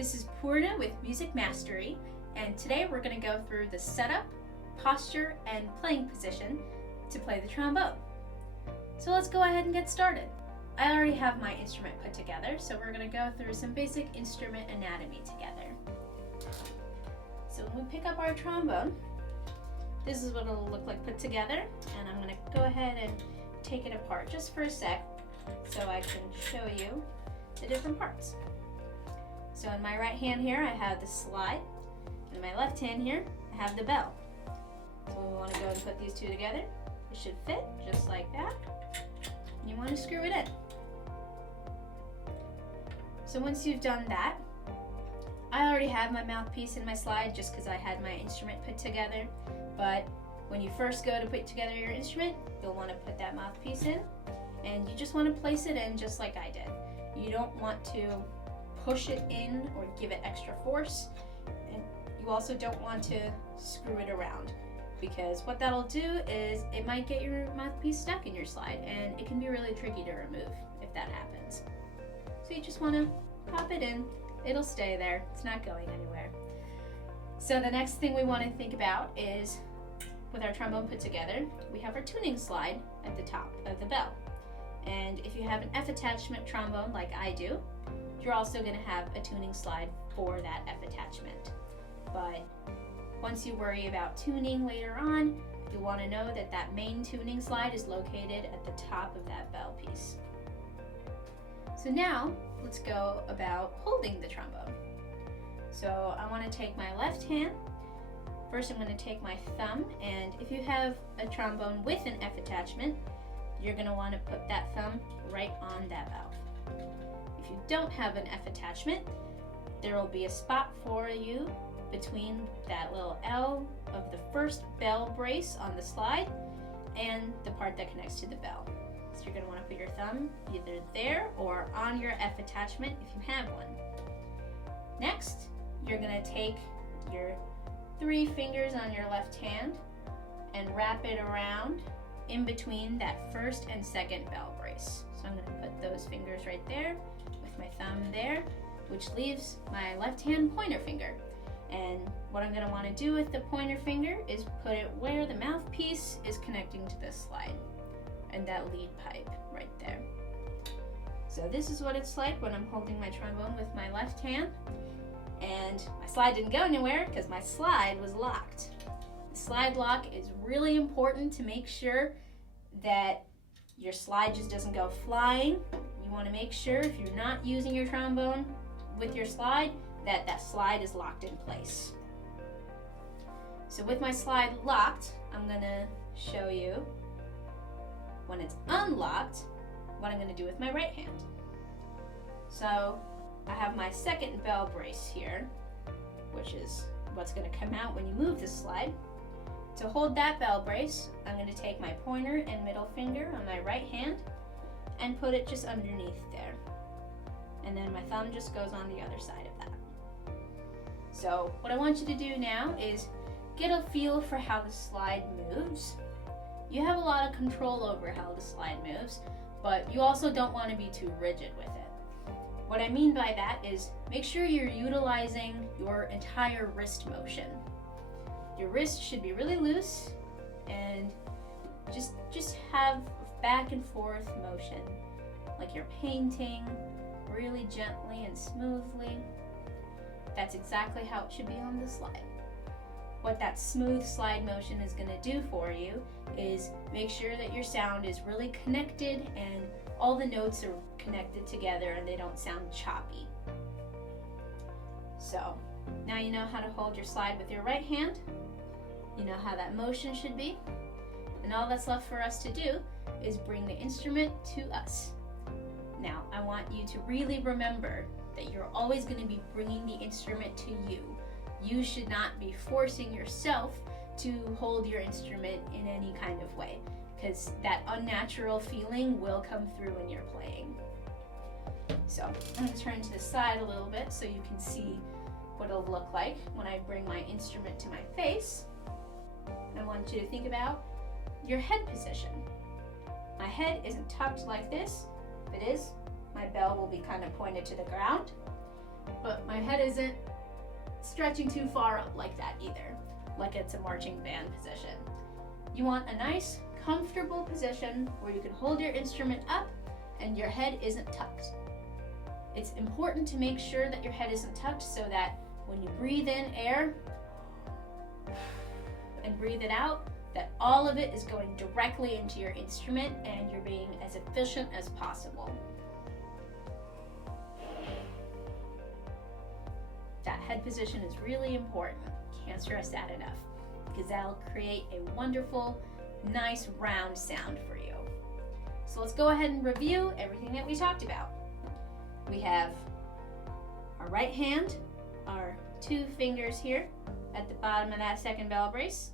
This is Purna with Music Mastery, and today we're going to go through the setup, posture, and playing position to play the trombone. So let's go ahead and get started. I already have my instrument put together, so we're going to go through some basic instrument anatomy together. So when we pick up our trombone, this is what it'll look like put together, and I'm going to go ahead and take it apart just for a sec so I can show you the different parts. So in my right hand here I have the slide, and in my left hand here I have the bell. So we want to go and put these two together. It should fit just like that. And you want to screw it in. So once you've done that, I already have my mouthpiece in my slide just because I had my instrument put together. But when you first go to put together your instrument, you'll want to put that mouthpiece in, and you just want to place it in just like I did. You don't want to push it in or give it extra force, and you also don't want to screw it around, because what that'll do is it might get your mouthpiece stuck in your slide, and it can be really tricky to remove if that happens. So you just want to pop it in. It'll stay there. It's not going anywhere. So the next thing we want to think about is, with our trombone put together, we have our tuning slide at the top of the bell. And if you have an F attachment trombone like I do, you're also going to have a tuning slide for that F attachment. But once you worry about tuning later on, you want to know that that main tuning slide is located at the top of that bell piece. So now let's go about holding the trombone. So I want to take my left hand. First I'm going to take my thumb, and if you have a trombone with an F attachment, you're going to want to put that thumb right on that valve. If you don't have an F attachment, there will be a spot for you between that little L of the first bell brace on the slide and the part that connects to the bell. So you're going to want to put your thumb either there or on your F attachment if you have one. Next, you're going to take your 3 fingers on your left hand and wrap it around in between that first and second bell brace. So I'm going to put those fingers right there with my thumb there, which leaves my left hand pointer finger. And what I'm going to want to do with the pointer finger is put it where the mouthpiece is connecting to the slide, and that lead pipe right there. So this is what it's like when I'm holding my trombone with my left hand. And my slide didn't go anywhere because my slide was locked. The slide lock is really important to make sure that your slide just doesn't go flying. You want to make sure, if you're not using your trombone with your slide, that that slide is locked in place. So with my slide locked, I'm going to show you when it's unlocked what I'm going to do with my right hand. So I have my second bell brace here, which is what's going to come out when you move the slide. To hold that bell brace, I'm going to take my pointer and middle finger on my right hand and put it just underneath there. And then my thumb just goes on the other side of that. So what I want you to do now is get a feel for how the slide moves. You have a lot of control over how the slide moves, but you also don't want to be too rigid with it. What I mean by that is make sure you're utilizing your entire wrist motion. Your wrist should be really loose, and just have back and forth motion, like you're painting really gently and smoothly. That's exactly how it should be on the slide. What that smooth slide motion is going to do for you is make sure that your sound is really connected and all the notes are connected together and they don't sound choppy. So now you know how to hold your slide with your right hand. You know how that motion should be. And all that's left for us to do is bring the instrument to us. Now, I want you to really remember that you're always going to be bringing the instrument to you. You should not be forcing yourself to hold your instrument in any kind of way, because that unnatural feeling will come through when you're playing. So I'm going to turn to the side a little bit so you can see what it'll look like when I bring my instrument to my face. I want you to think about your head position. My head isn't tucked like this. If it is, my bell will be kind of pointed to the ground. but my head isn't stretching too far up like that either, like it's a marching band position. You want a nice, comfortable position where you can hold your instrument up and your head isn't tucked. It's important to make sure that your head isn't tucked so that when you breathe in air and breathe it out, that all of it is going directly into your instrument and you're being as efficient as possible. That head position is really important. Can't stress that enough, because that'll create a wonderful, nice round sound for you. So let's go ahead and review everything that we talked about. We have our right hand, our 2 fingers here at the bottom of that second bell brace.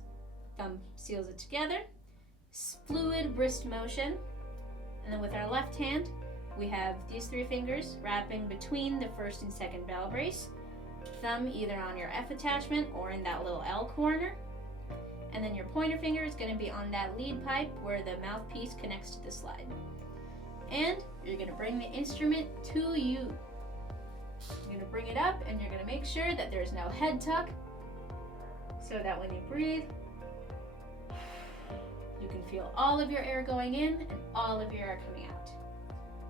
Thumb seals it together. Fluid wrist motion. And then with our left hand, we have these 3 fingers wrapping between the first and second bell brace. Thumb either on your F attachment or in that little L corner. And then your pointer finger is going to be on that lead pipe where the mouthpiece connects to the slide. And you're going to bring the instrument to you. You're going to bring it up and you're going to make sure that there's no head tuck so that when you breathe, you can feel all of your air going in and all of your air coming out.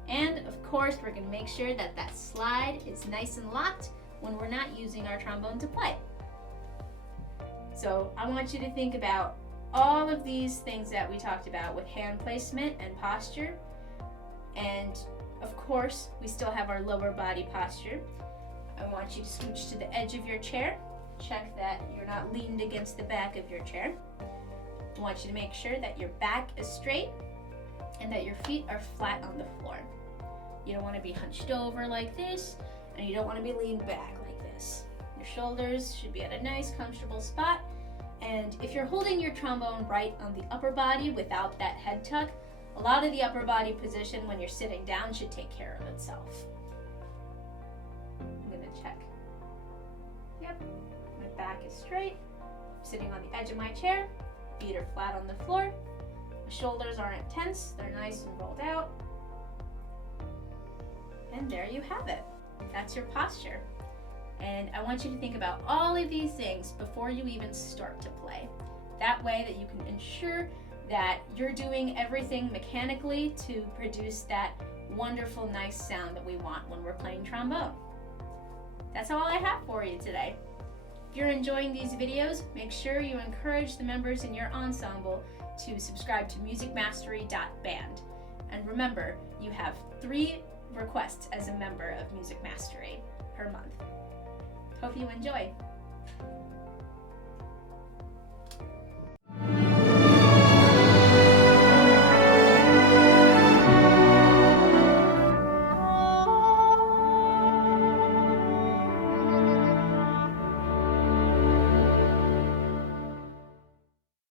And of course, we're going to make sure that that slide is nice and locked when we're not using our trombone to play. So I want you to think about all of these things that we talked about with hand placement and posture. And of course, we still have our lower body posture. I want you to scooch to the edge of your chair. Check that you're not leaned against the back of your chair. I want you to make sure that your back is straight and that your feet are flat on the floor. You don't want to be hunched over like this, and you don't want to be leaned back like this. Your shoulders should be at a nice, comfortable spot. And if you're holding your trombone right on the upper body without that head tuck, a lot of the upper body position when you're sitting down should take care of itself. I'm going to check. Yep, my back is straight. I'm sitting on the edge of my chair. Feet are flat on the floor. The shoulders aren't tense. They're nice and rolled out. And there you have it. That's your posture. And I want you to think about all of these things before you even start to play. That way that you can ensure that you're doing everything mechanically to produce that wonderful, nice sound that we want when we're playing trombone. That's all I have for you today. If you're enjoying these videos, make sure you encourage the members in your ensemble to subscribe to MusicMastery.band. And remember, you have 3 requests as a member of Music Mastery per month. Hope you enjoy.